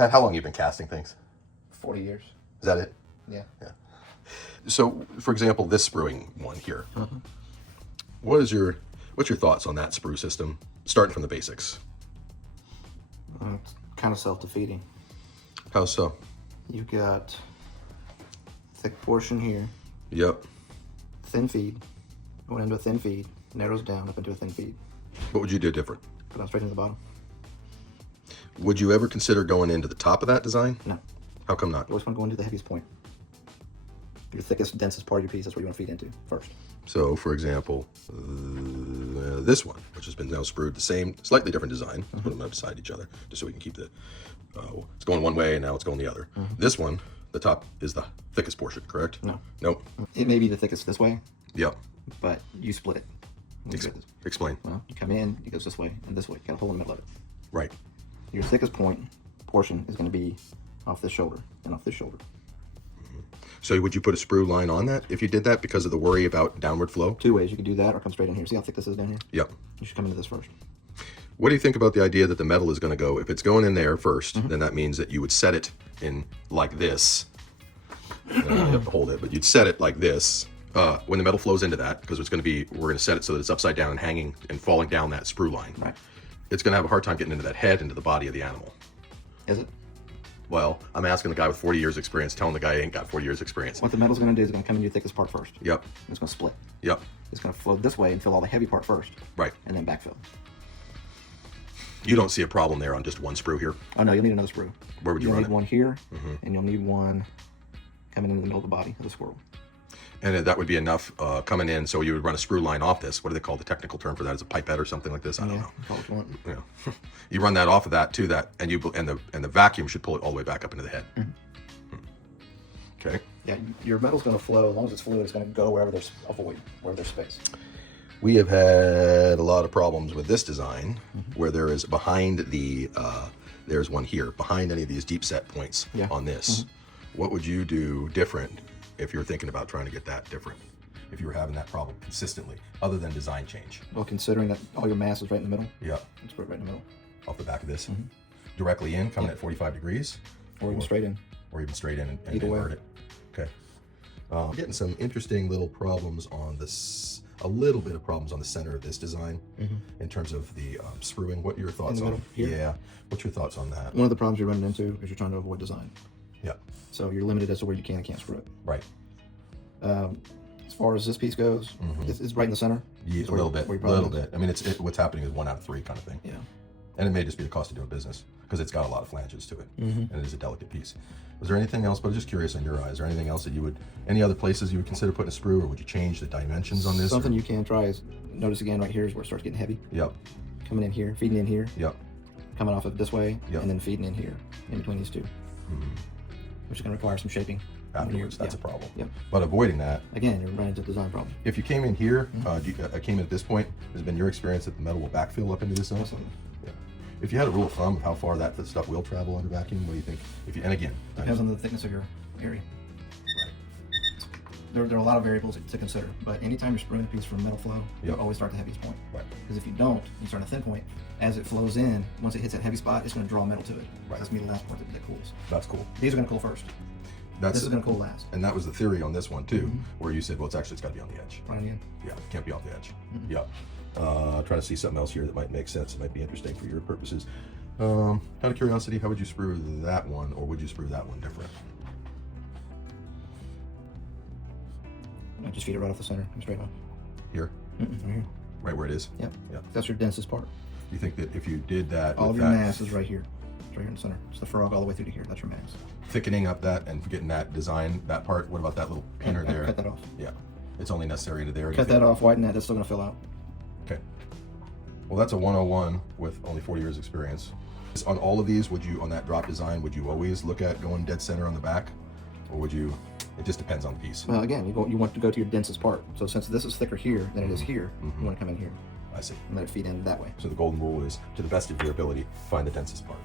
Pat, how long have you been casting things? 40 years. Is that it? Yeah. Yeah. So, for example, this spruing one here. What's your thoughts on that sprue system, starting from the basics? It's kind of self-defeating. How so? You've got thick portion here, Yep. thin feed, going into a thin feed, narrows down up into a thin feed. What would you do different? Put on straight into the bottom. Would you ever consider going into the top of that design? No. How come not? You always want to go into the heaviest point. Your thickest, densest part of your piece, that's what you want to feed into first. So, for example, this one, which has been now sprued the same, slightly different design. Let's put them up beside each other, just so we can keep the, it's going one way and now it's going the other. This one, the top is the thickest portion, correct? No. Nope. It may be the thickest this way, Yep. but you split it. Explain. Well, you come in, it goes this way and this way. Got a hole in the middle of it. Right. Your thickest portion is going to be off this shoulder and off this shoulder. So would you put a sprue line on that if you did that because of the worry about downward flow? Two ways. You could do that or come straight in here. See how thick this is down here? Yep. You should come into this first. What do you think about the idea that the metal is going to go, if it's going in there first, then that means that you would set it in like this. You have to hold it, but you'd set it like this. When the metal flows into that, because it's going to be, we're going to set it so that it's upside down and hanging and falling down that sprue line. Right. It's going to have a hard time getting into that head, into the body of the animal. Is it? Well, I'm asking the guy with 40 years experience, telling the guy he ain't got 40 years experience. What the metal's going to do is it's going to come in your thickest part first. Yep. It's going to split. Yep. It's going to flow this way and fill all the heavy part first. Right. And then backfill. You don't see a problem there on just one sprue here? Oh no, you'll need another sprue. Where would you You'll run need it? one here, and you'll need one coming into the middle of the body of the squirrel. And that would be enough coming in, so you would run a sprue line off this. What do they call the technical term for that? Is a pipette or something like this? I don't know. Call it what you want. Yeah. You run that off of that to that, and the vacuum should pull it all the way back up into the head. Okay. Yeah, your metal's going to flow. As long as it's fluid, it's going to go wherever there's a void, wherever there's space. We have had a lot of problems with this design, where there is behind the, there's one here, behind any of these deep set points on this. What would you do different if you're thinking about trying to get that different? If you were having that problem consistently, other than design change? Well, considering that all your mass is right in the middle, Yeah. let's put it right in the middle. Off the back of this. Directly in, coming at 45 degrees. Or even straight in. Or even straight in and Either way. invert it. Okay. Getting some interesting little problems on this, a little bit of problems on the center of this design in terms of the spruing. What are your thoughts In the on middle, here? Yeah. What's your thoughts on that? One of the problems you're running into is you're trying to avoid design. Yeah. So you're limited as to where you can and can't screw it. Right. As far as this piece goes, it's right in the center. Yeah, a little bit. A little bit. I mean, what's happening is 1 out of 3 kind of thing. Yeah. And it may just be the cost of doing business because it's got a lot of flanges to it, and it is a delicate piece. Was there anything else? But I'm just curious in your eyes. Is there anything else that you would, any other places you would consider putting a sprue, or would you change the dimensions on this? Something you can try is, notice again right here is where it starts getting heavy. Yep. Coming in here, feeding in here. Yep. Coming off of this way, Yep. and then feeding in here, in between these two. Which is going to require some shaping. Afterwards, that's a problem. Yep. But avoiding that, Again, you're running into a design problem. if you came in here, came in at this point, has it been your experience that the metal will backfill up into this zone? Absolutely. Yeah. If you had a rule of thumb of how far that stuff will travel under vacuum, what do you think? If you, and again, Depends on the thickness of your area. There are a lot of variables to consider, but anytime you're spraying a piece from metal flow, you always start at the heaviest point. Right. Because if you don't, you start at a thin point. As it flows in, once it hits that heavy spot, it's going to draw metal to it. Right. That's going to be the last part that cools. That's cool. These are going to cool first. This is going to cool last. And that was the theory on this one too, where you said, well, it's got to be on the edge. Right on the end. Yeah, it can't be off the edge. Yeah. Trying to see something else here that might make sense. It might be interesting for your purposes. Out of curiosity, how would you sprue that one, or would you sprue that one different? I just feed it right off the center, come straight off. Here? Right here. Right where it is? Yep. Yeah. That's your densest part. You think that if you did that, All of with your that mass is right here. It's right here in the center. It's the frog all the way through to here. That's your mass. thickening up that and getting that design, that part, what about that little pinner there? Cut that off. Yeah. It's only necessary to there. Cut that off, widen that. That's still going to fill out. Okay. Well, that's a 101 with only 40 years experience. On all of these, would you, on that drop design, would you always look at going dead center on the back? Or would you, it just depends on the piece. Well, again, you want to go to your densest part. So since this is thicker here than it is here, you want to come in here I see. and let it feed in that way. So the golden rule is, to the best of your ability, find the densest part.